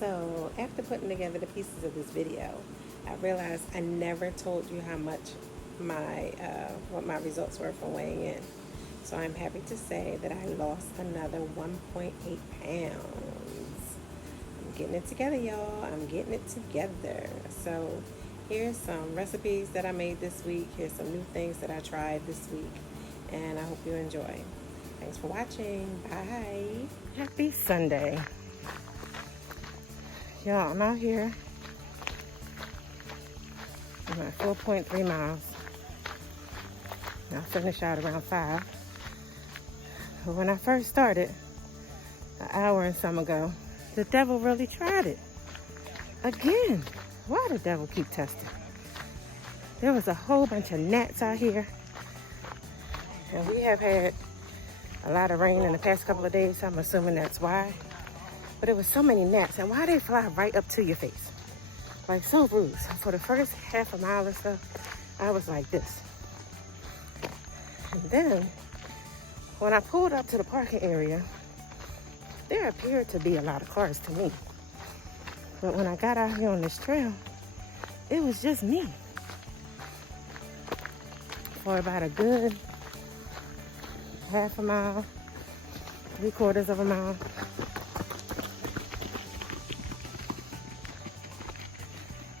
So after putting together the pieces of this video, I realized I never told you how much what my results were from weighing in. So I'm happy to say that I lost another 1.8 pounds. I'm getting it together, y'all. I'm getting it together. So here's some recipes that I made this week. Here's some new things that I tried this week. And I hope you enjoy. Thanks for watching. Bye. Happy Sunday. Y'all, I'm out here. I'm at 4.3 miles. I'll finish out around 5. But when I first started, an hour and some ago, the devil really tried it. Again. Why the devil keep testing? There was a whole bunch of gnats out here. And we have had a lot of rain in the past couple of days, so I'm assuming that's why. But there was so many gnats, and why they fly right up to your face? Like, so rude. So for the first half a mile or so, I was like this. And then, when I pulled up to the parking area, there appeared to be a lot of cars to me. But when I got out here on this trail, it was just me. For about a good half a mile, 3/4 of a mile.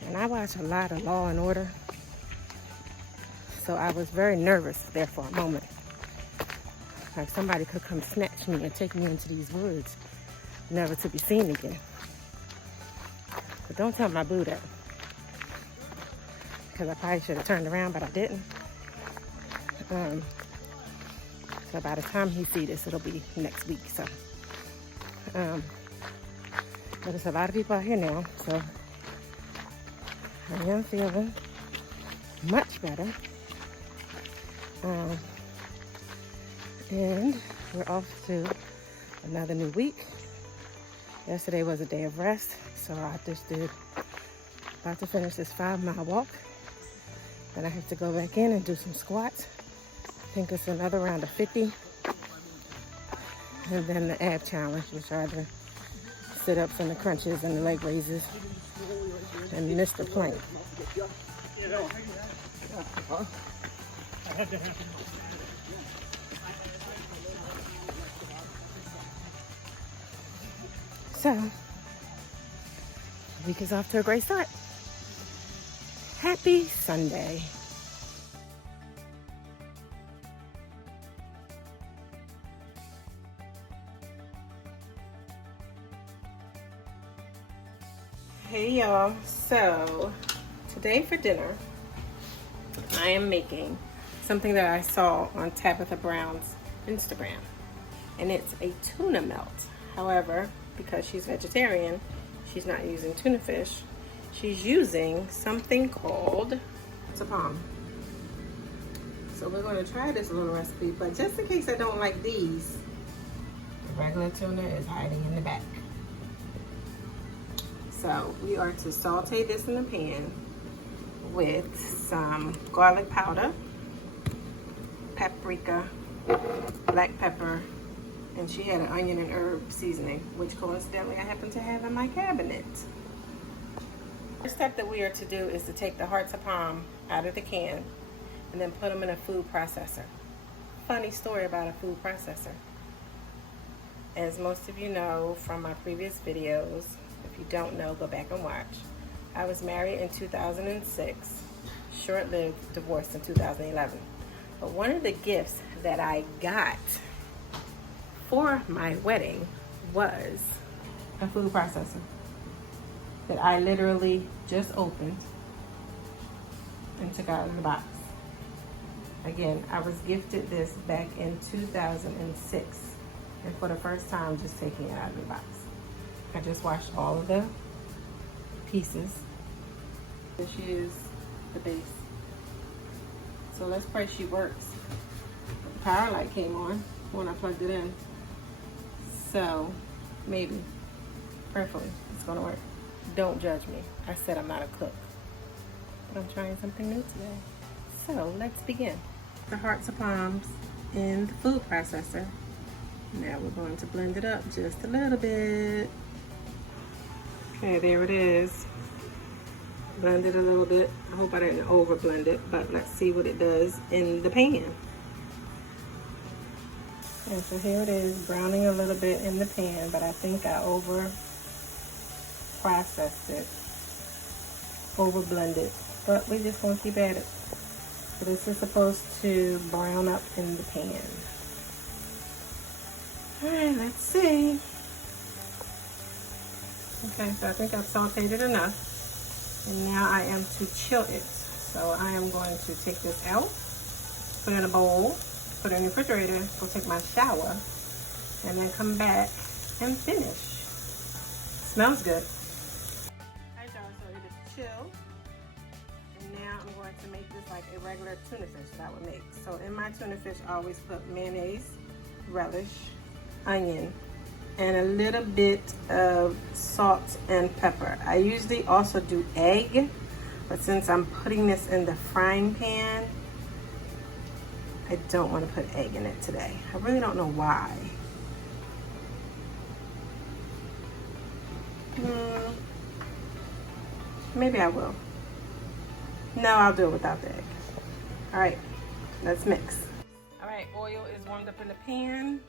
And I watch a lot of Law and Order, so I was very nervous there for a moment. Like somebody could come snatch me and take me into these woods, never to be seen again. But don't tell my boo that, because I probably should have turned around, but I didn't. So by the time he sees this, it'll be next week. So, but there's a lot of people out here now, so I am feeling much better. And we're off to another new week. Yesterday was a day of rest, so I just about to finish this 5-mile walk. Then I have to go back in and do some squats. I think it's another round of 50. And then the ab challenge, which are the sit-ups and the crunches and the leg raises and Mr. Plank. So, the week is off to a great start. Happy Sunday. Hey y'all, so today for dinner I am making something that I saw on Tabitha Brown's Instagram, and it's a tuna melt. However, because she's vegetarian, she's not using tuna fish. She's using something called tapam. So we're going to try this little recipe, but just in case I don't like these, the regular tuna is hiding in the back. So we are to saute this in the pan with some garlic powder, paprika, black pepper, and she had an onion and herb seasoning, which coincidentally I happen to have in my cabinet. The first step that we are to do is to take the hearts of palm out of the can and then put them in a food processor. Funny story about a food processor. As most of you know from my previous videos, if you don't know, go back and watch. I was married in 2006, short-lived, divorced in 2011. But one of the gifts that I got for my wedding was a food processor that I literally just opened and took out of the box. Again, I was gifted this back in 2006, and for the first time just taking it out of the box. I just washed all of the pieces. This is the base. So let's pray she works. The power light came on when I plugged it in. So maybe, prayerfully, it's gonna work. Don't judge me. I said I'm not a cook, but I'm trying something new today. So let's begin. The hearts of palms in the food processor. Now we're going to blend it up just a little bit. Okay, there it is. Blend it a little bit. I hope I didn't over blend it, but let's see what it does in the pan. And so here it is, browning a little bit in the pan, but I think I over processed it, over blended. But we're just gonna keep at it. So this is supposed to brown up in the pan. All right, let's see. Okay, so I think I've sauteed it enough. And now I am to chill it. So I am going to take this out, put it in a bowl, put it in the refrigerator, go take my shower, and then come back and finish. Smells good. Alright y'all, so it is chilled. And now I'm going to make this like a regular tuna fish that I would make. So in my tuna fish, I always put mayonnaise, relish, onion, and a little bit of salt and pepper. I usually also do egg, but since I'm putting this in the frying pan, I don't want to put egg in it today. I really don't know why. Maybe I will. No, I'll do it without the egg. All right, let's mix. All right, oil is warmed up in the pan.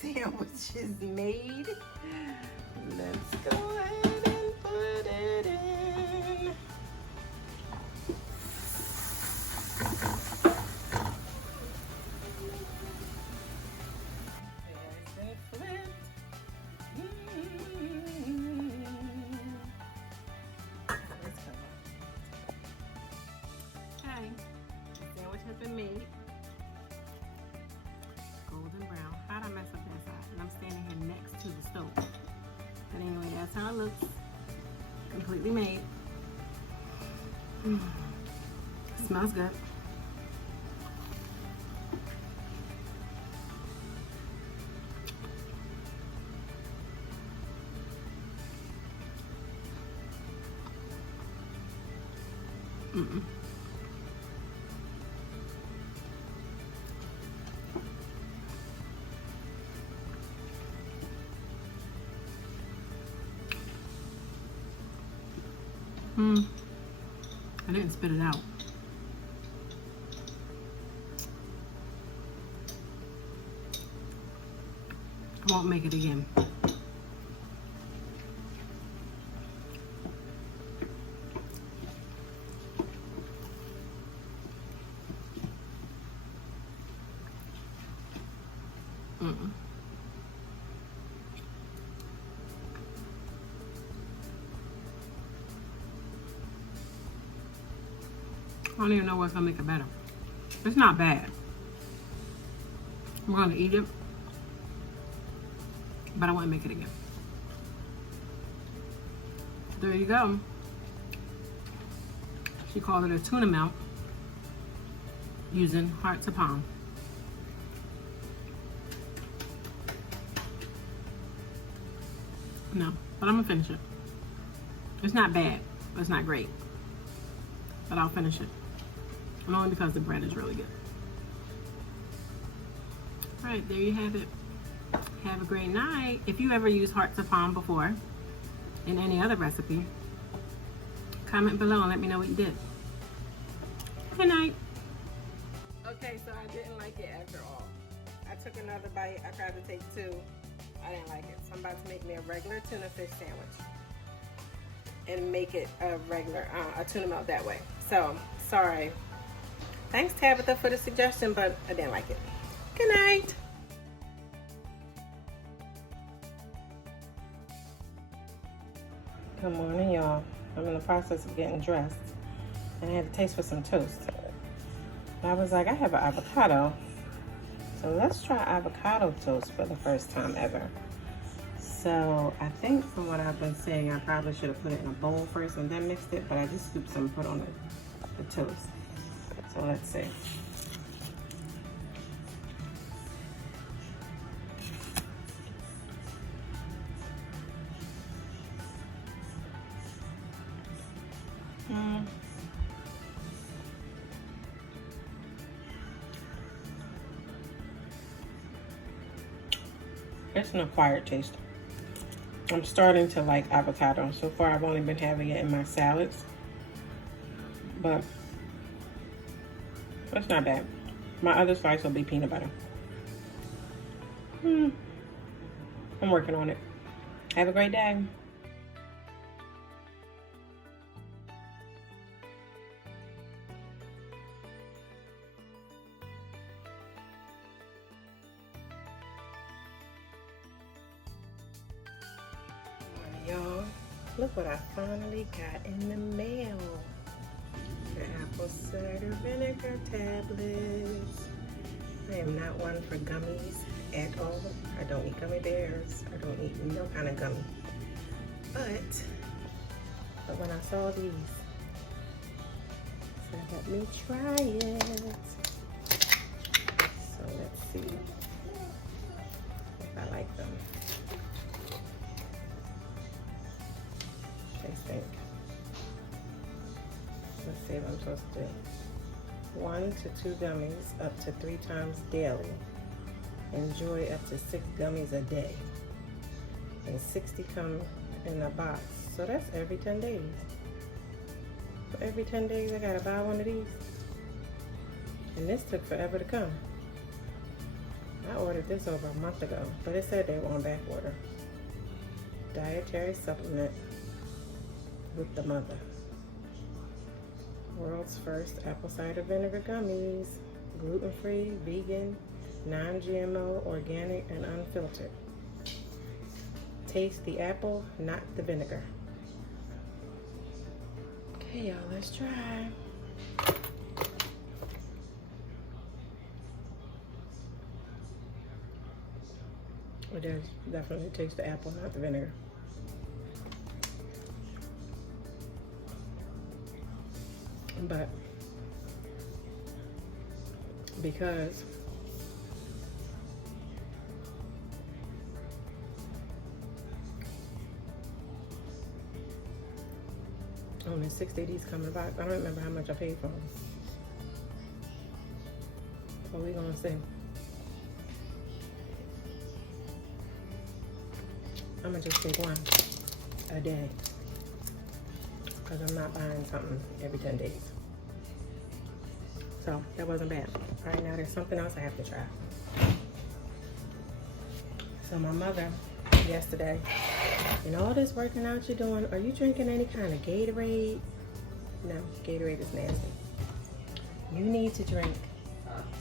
Sandwich is made. Let's go ahead and put it in. There's the flip. Okay, the sandwich has been made. Golden brown. How'd I mess up that side? And I'm standing here next to the stove. But anyway, that's how it looks. Completely made. Smells good. I didn't spit it out. I won't make it again. I don't even know what's gonna make it better. It's not bad. I'm gonna eat it, but I won't make it again. There you go. She called it a tuna melt using hearts of palm. No, but I'm gonna finish it. It's not bad, but it's not great. But I'll finish it. And only because the bread is really good. All right, there you have it. Have a great night. If you ever used hearts of palm before in any other recipe, comment below and let me know what you did. Good night. Okay, so I didn't like it after all. I took another bite. I tried to take two. I didn't like it. So I'm about to make me a regular tuna fish sandwich and make it a regular, a tuna melt that way. So, sorry. Thanks, Tabitha, for the suggestion, but I didn't like it. Good night. Good morning, y'all. I'm in the process of getting dressed, and I had a taste for some toast. And I was like, I have an avocado, so let's try avocado toast for the first time ever. So I think from what I've been saying, I probably should have put it in a bowl first and then mixed it, but I just scooped some and put on the toast. So let's see. It's an acquired taste. I'm starting to like avocado. So far, I've only been having it in my salads, but that's not bad. My other slice will be peanut butter. I'm working on it. Have a great day. Y'all, look what I finally got in the mail. The apple cider vinegar tablets. I am not one for gummies at all. I don't eat gummy bears. I don't eat no kind of gummy. But when I saw these, so let me try it. So let's see if I like them. They stink. Let's see what I'm supposed to do. 1 to 2 gummies up to 3 times daily. Enjoy up to 6 gummies a day. And 60 come in a box. So that's every 10 days. So every 10 days I gotta buy one of these. And this took forever to come. I ordered this over a month ago, but it said they were on back order. Dietary supplement with the mother. World's first apple cider vinegar gummies. Gluten-free, vegan, non-GMO, organic, and unfiltered. Taste the apple, not the vinegar. Okay, y'all, let's try. It does definitely taste the apple, not the vinegar. But because only 6 days coming back, I don't remember how much I paid for them. So we're gonna see. I'm gonna just take one a day because I'm not buying something every 10 days. So that wasn't bad. All right, now there's something else I have to try. So my mother yesterday, and all this working out you're doing, are you drinking any kind of Gatorade? No, Gatorade is nasty. You need to drink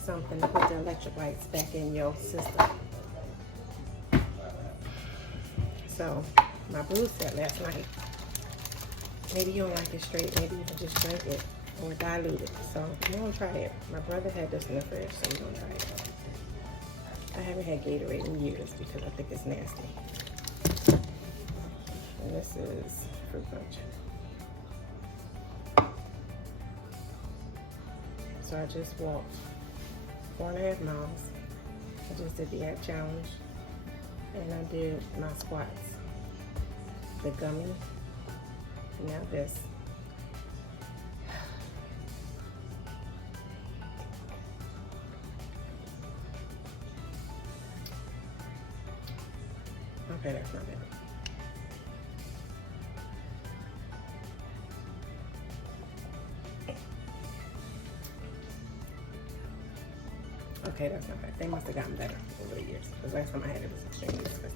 something to put the electrolytes back in your system. So my boo said last night, maybe you don't like it straight, maybe you can just drink it or dilute it. So we're gonna try it. My brother had this in the fridge, so we're gonna try it. I haven't had Gatorade in years because I think it's nasty. And this is fruit punch. So I just walked 4.5 miles. I just did the app challenge and I did my squats. The gummy, now this. Okay, that's not bad. Okay, that's not bad. They must have gotten better over the years. Because last time I had it was extremely disgusting.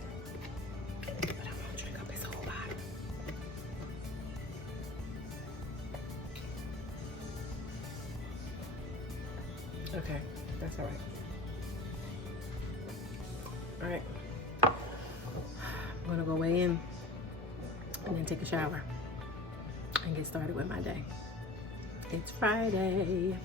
But I'm gonna drink up his whole bottle. Okay, that's all right. All right. I'm gonna go weigh in and then take a shower and get started with my day. It's Friday.